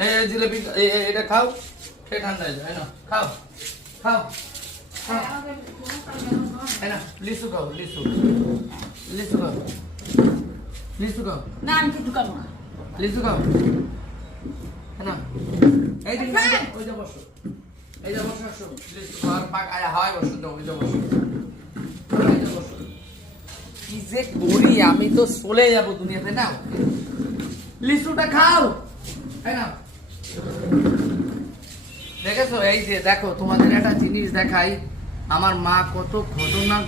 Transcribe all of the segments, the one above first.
এই জিলেপি এটা খাও। খেয়ে ঠান্ডা হয়ে যায় না খাও খাও খাও। না লিচু খাও লিচু লিচু খাও লিচু খাও। না আমি কিছু খাব না। লিচু খাও। এই না এই দিন ওই যে বসো এই যে বসো আসো লিচু আর পাক আয় হাওয়ায় বসো যাও ওই যে বসো। এই কি যে করি আমি তো চলে যাব দুনিয়াতে নাও। লিচুটা খাও। তাই না দেখেছ? এই যে দেখো, তোমাদের একটা জিনিস দেখাই। আমার মা কত খতরনাক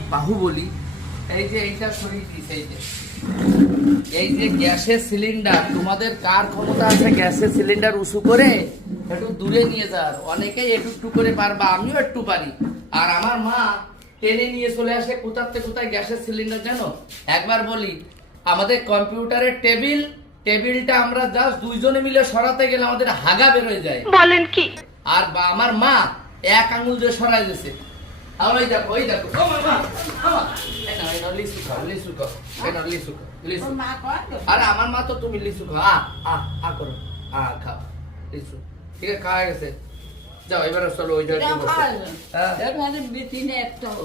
এই যে এইটা সরিয়ে যে। এই যে গ্যাসের সিলিন্ডার, তোমাদের কার ক্ষমতা আছে গ্যাসের সিলিন্ডার উঁচু করে? একটু দূরে নিয়ে যাওয়ার অনেকেই একটু একটু করে পারবা, আমিও একটু পারি। আর আমার মা টেনে নিয়ে চলে আসে কোথাতে কোথায় গ্যাসের সিলিন্ডার, জানো? একবার বলি, আমাদের কম্পিউটারের টেবিল টেবিলটা আমরা জাস্ট দুইজনে মিলে সরাতে গেলে আমাদের হাগা বেরোয় যায়। বলেন কি? আর বা- আমার মা এক আঙুল দিয়ে সরাই দিয়েছে আর ওই দেখো ওই দেখো। ও মা, খাও খাও। খাও? আরে আমার মা তো তুমি লিচু খাও। আ আ আ করো। আ খাও লিচু। ঠিক আছে খাওয়া গেছে। যাও এবারে চলো ওই জায়গায় হ্যাঁ। এর মধ্যে একটাও।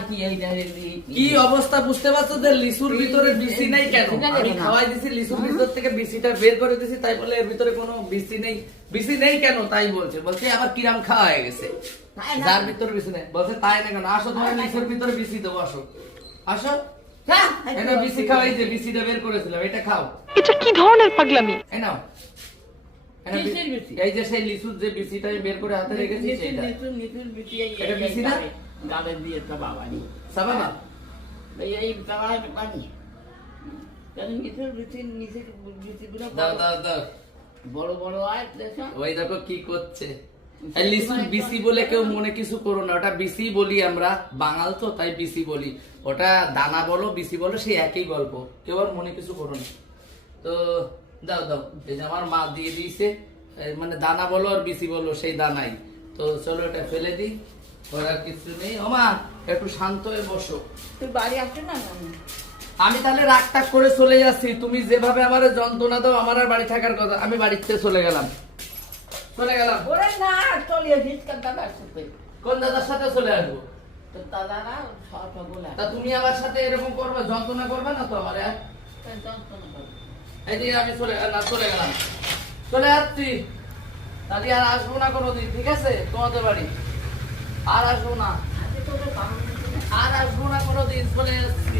কি এই যে এই- কি অবস্থা বুঝতে পারছ যে লিচুর ভিতরে বিসি নেই কেন? আমি খাওয়াই দিছি লিচুর ভিতর থেকে বিসিটা বের করে দিছি তাই বলে এর ভিতরে কোনো বিসি নেই। বিসি নেই কেন? তাই বলছে। বলছে আবার কিরাম খাওয়া হয়ে গেছে। তাই না? যার ভিতরে বিসি নেই। বলছে তাই না কেন? আসো তোমার লিচুর ভিতরে বিসি দেবো আসো। আসো। যা, এনে বিসি খাওয়াই যে বিসিটা বের করেছিলাম এটা খাও। এটা কি ধরনের পাগলামি? এই নাও এনে বি- কিসের বিসি? এই যে সেই লিচুর যে আমি বের করে হাতে রেখেছি এটা না? গালে- দিয়ে তো এই পানি। বিচি- দাও দাও দাও। বড় বড় হয় দেখো। ওই দেখো কি করছে। লিচুর বিসি বলে কেউ মনে কিছু করো না। ওটা বিসি বলি আমরা বাঙাল তো তাই বিসি বলি। ওটা দানা বলো বিসি বলো সেই একই গল্প। কেউ আর মনে কিছু করো না। তো দাও দাও এই যে আমার মা দিয়ে দিয়েছে মানে দানা বলো আর বিসি বলো সেই দানাই। তো চলো এটা ফেলে দিই ওর কিছু নেই। ওমা একটু শান্ত হয়ে বসো। তুই বাড়ি আসছে না আমি তাহলে রাগ টাগ করে চলে যাচ্ছি। তুমি যেভাবে আমার যন্ত্রণা দাও আমার আর বাড়ি থাকার কথা আমি বাড়িতে চলে গেলাম। চলে গেলাম। ওরে না চলিয়ে ভিজকার দাদার সাথে? কোন দাদার সাথে চলে আসব? তো দাদারা সব তা তুমি আমার সাথে এরকম করবে যন্ত্রণা করবে না তো আমার আর? এই আমি চলে না চলে গেলাম। চলে যাচ্ছি। তাহলে আর আসব না কোনোদিন ঠিক আছে? তোমাদের বাড়ি। আর আসব না। আর আসব না কোনোদিন চলে যাচ্ছি।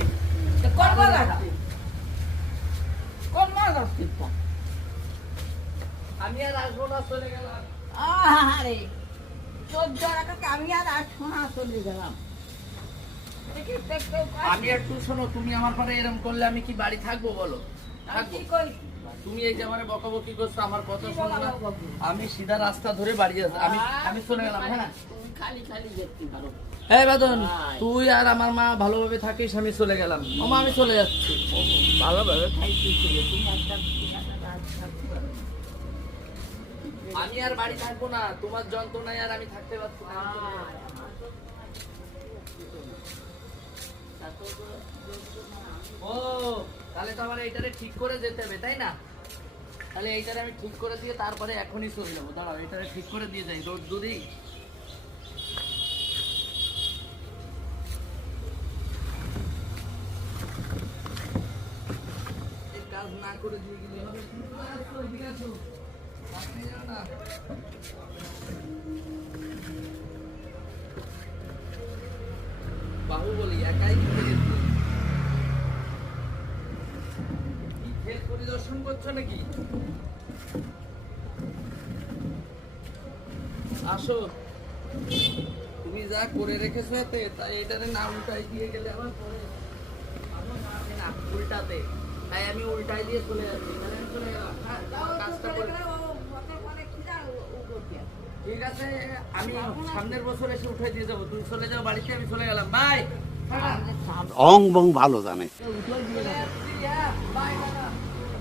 আমি আর আসব না চলে গেলাম। আরে চোদ্দ টাকা আমি আর আসব না চলে গেলাম। আমি একটু শোনো তুমি আমার পরে এরকম করলে আমি কি বাড়ি থাকব বলো? তুমি এই যে আমার বকাবকি করছ আমার কথা শোনো না আমি সিধা রাস্তা ধরে বাড়ি যাচ্ছি আমি আমি চলে গেলাম হ্যাঁ? খালি খালি দেখতে বাদন তুই আর আমার মা ভালোভাবে থাকিস আমি চলে গেলাম। ওমা আমি চলে যাচ্ছি। ভালোভাবে আমি আর বাড়ি থাকব না তোমার যন্ত্রণায় আর আমি থাকতে পারছি না। ও তাহলে তো আমার এইটারে ঠিক করে যেতে হবে, তাই না? তাহলে এইটারে আমি ঠিক করে দিয়ে তারপরে এখনই চলে যাব। দাঁড়াও, এইটারে ঠিক করে দিয়ে যাই। কাজ না করে দিয়ে একাই ঘুরে গেছে কি পরিদর্শন করছ নাকি? আসো। তুমি যা করে রেখেছো এতে তাই এটাতে না উল্টাই দিয়ে গেলে আমার পরে না উল্টাতে। তাই আমি উল্টাই দিয়ে চলে যাচ্ছি। তাহলে চলে গেলাম। হ্যাঁ কাজটা করে ঠিক আছে আমি সামনের বছর এসে উঠে দিয়ে যাব। তুমি চলে যাও বাড়িতে আমি চলে গেলাম। বাই। অং বং ভালো জানে।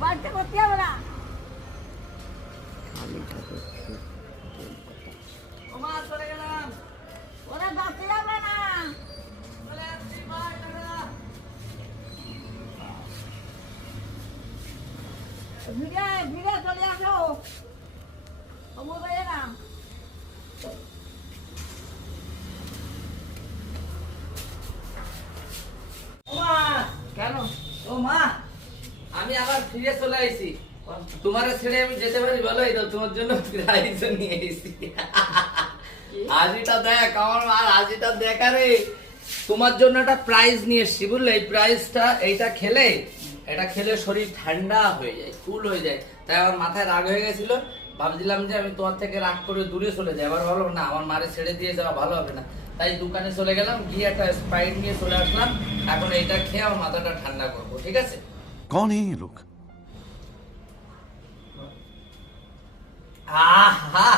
বাড়িতে করতে হবে না ওমা চলে গেলাম ওরা বাঁচতে যাবে না চলে যাচ্ছি বাই টাটা ভিড়ে ভিড়ে চলে আসো তবু বেড়ে না ও মা কেন ও মা আমি আবার ফিরে চলে আইছি। তোমার ছেড়ে আমি যেতে পারি? বলো তো তোমার জন্য আইসো নিয়ে এসেছি আজিটা দেখ আমার আর আজিটা দেখা রে। তোমার জন্য একটা প্রাইজ নিয়ে এসছি বুঝলে? এই প্রাইজটা এইটা খেলে এটা খেলে শরীর ঠান্ডা হয়ে যায় কুল হয়ে যায়। তাই আমার মাথায় রাগ হয়ে গেছিল। ভাবছিলাম যে আমি তোমার থেকে রাগ করে দূরে চলে যাই। আবার ভালো না আমার মারে ছেড়ে দিয়ে যাওয়া ভালো হবে না। তাই দোকানে চলে গেলাম গিয়ে একটা স্প্রাইট নিয়ে চলে আসলাম। এখন এইটা খেয়ে আমার মাথাটা ঠান্ডা করব ঠিক আছে? কোন এই লোক আহা।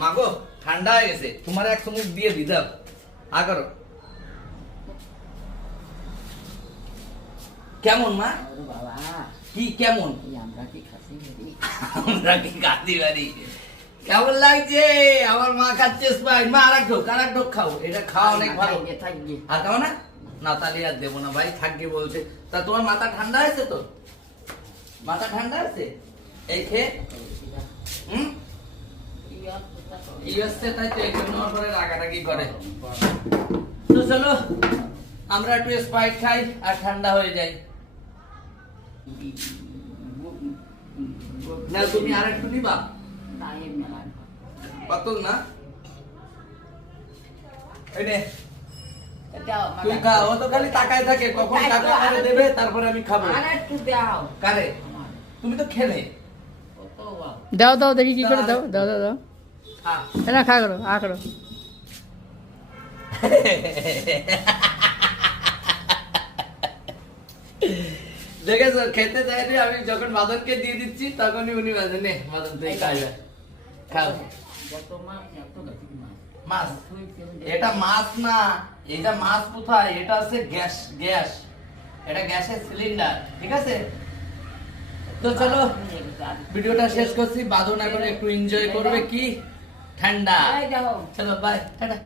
মাগো ঠান্ডা হয়ে গেছে। তোমার এক চুমুক দিয়ে দিতাম আ করো কেমন মা? বাবা। কি কেমন? আমরা কি খাসি আমরা কি গাদি বাড়ি? কেমন লাগছে? আমার মা খাচ্ছে স্পাইট। মা আর এক ঢোক আর এক ঢোক খাও। এটা খাওয়া অনেক ভালো। থাকবে। আর খাও না? না তাহলে আর দেবো না। ভাই থাকবে বলছে। তা তোমার মাথা ঠান্ডা হয়েছে তো? মাথা ঠান্ডা আছে এই খেয়ে? হুম? এই তাই তো এই জন্য পরে রাগারাগি করে। তো চলো আমরা একটু স্প্রাইট খাই আর ঠান্ডা হয়ে যাই। না তুমি আর একটু নিবা। কত না? এই নে, তুই খা ও তো খালি তাকায় থাকে কখন টাকা করে দেবে তারপরে আমি খাব। আর একটু দাও। কারে? তুমি তো খেলে। দাও দাও দেখি কি করে দাও দাও দাও দাও। দেখেছ, খেতে আমি যখন মাদনকে দিয়ে দিচ্ছি, তখনই উনি নে মাদন তুই খাও এটা মাছ না, এটা মাছ কোথায়? এটা হচ্ছে গ্যাস গ্যাস। এটা গ্যাসের সিলিন্ডার, ঠিক আছে? তো চলো, ভিডিওটা শেষ করছি। বাদন এখন একটু এনজয় করবে কি? ঠান্ডা। যাও। চলো বাই টাটা।